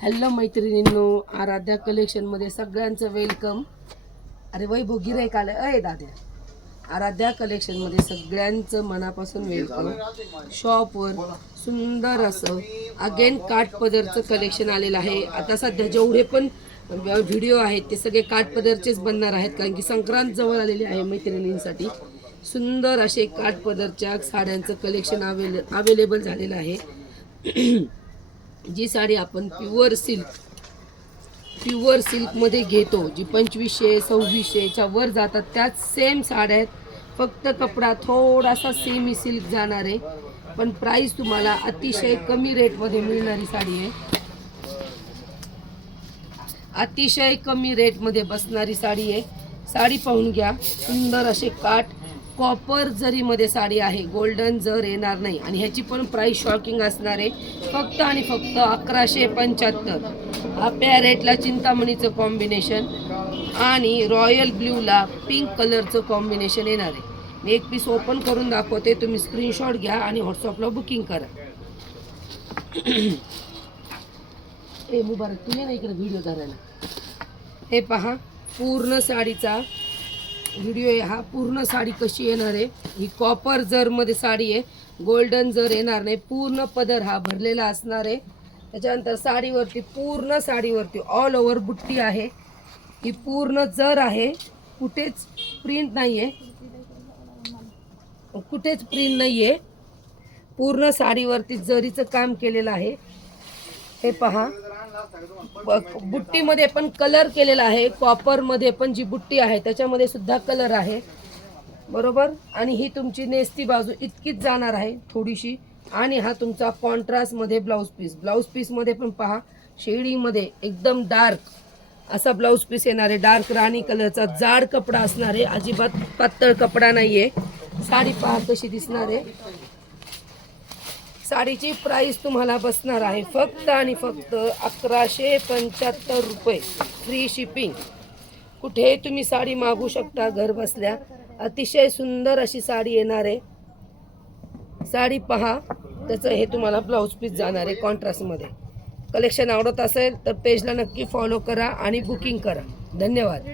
Hello मैत्रिणींनो, Aaradhya collection मध्ये सगळ्यांचं वेलकम. अरे वैभव गिराईक आलं. अय दाद्या, आराध्या कलेक्शन मध्ये सगळ्यांचं मनापासून वेलकम. शॉपवर सुंदर असं अगेन काठपदरचं कलेक्शन आलेलं आहे. आता सध्या जेवढे पण व्हिडिओ आहेत ते सगळे काठपदरचेच बनणार आहेत, कारण की संक्रांत जवळ आलेली आहे. मैत्रिणींसाठी सुंदर असे काठपदरच्या साड्यांचं कलेक्शन अवेलेबल झालेलं आहे. जी साडी आपण प्युअर सिल्कमध्ये घेतो, जी 2500-2600च्या वर जातात, त्याच सेम साड्या आहेत. फक्त कपडा थोडासा सेमी सिल्क जाणार आहे, पण प्राइस तुम्हाला अतिशय कमी रेटमध्ये मिळणारी साडी आहे. अतिशय कमी रेटमध्ये बसणारी साडी आहे. साडी पाहून घ्या. सुंदर असे काठ कॉपर जरीमध्ये साडी आहे. गोल्डन जर येणार नाही. आणि ह्याची पण प्राइस शॉकिंग असणार आहे. फक्त आणि फक्त 1175. आपल्या रेटला चिंतामणीचं कॉम्बिनेशन आणि रॉयल ब्ल्यूला पिंक कलरचं कॉम्बिनेशन येणार आहे. मी एक पीस ओपन करून दाखवते, तुम्ही स्क्रीनशॉट घ्या आणि व्हॉट्सअपला बुकिंग करा. ए मुबारक, तुम्ही ना इकडे व्हिडिओ करायला. हे पहा, पूर्ण साडीचा व्हिडिओ आहे हा. पूर्ण साडी कशी येणार आहे. ही कॉपर जरमध्ये साडी आहे, गोल्डन जर येणार नाही. पूर्ण पदर हा भरलेला असणार आहे. त्याच्यानंतर साडीवरती पूर्ण साडीवरती ऑल ओव्हर बुट्टी आहे. ही पूर्ण जर आहे, कुठेच प्रिंट नाही आहे, कुठेच प्रिंट नाही आहे. पूर्ण साडीवरती जरीचं काम केलेलं आहे. हे पहा, बुट्टीमध्ये पण कलर केलेला आहे. कॉपरमध्ये पण जी बुट्टी आहे त्याच्यामध्ये सुद्धा कलर आहे, बरोबर. आणि ही तुमची नेसती बाजू इतकीच जाणार आहे थोडीशी. आणि हा तुमचा कॉन्ट्रास्टमध्ये ब्लाऊज पीसमध्ये पण पहा, शेडीमध्ये एकदम डार्क असा ब्लाऊज पीस येणार आहे. डार्क राणी कलरचा जाड कपडा असणार आहे, अजिबात पातळ कपडा नाही आहे. साडी पहा कशी दिसणार आहे. साडीची प्राइस तुम्हाला बसणार आहे फक्त आणि फक्त 1175 रुपये, फ्री शिपिंग. कुठे तुम्ही साडी मागू शकता घर बसल्या. अतिशय सुंदर अशी साडी येणार आहे. साडी पहा, त्याचं हे तुम्हाला ब्लाऊज पीस जाणार आहे कॉन्ट्रास्टमध्ये. कलेक्शन आवडत असेल तर पेजला नक्की फॉलो करा आणि बुकिंग करा. धन्यवाद.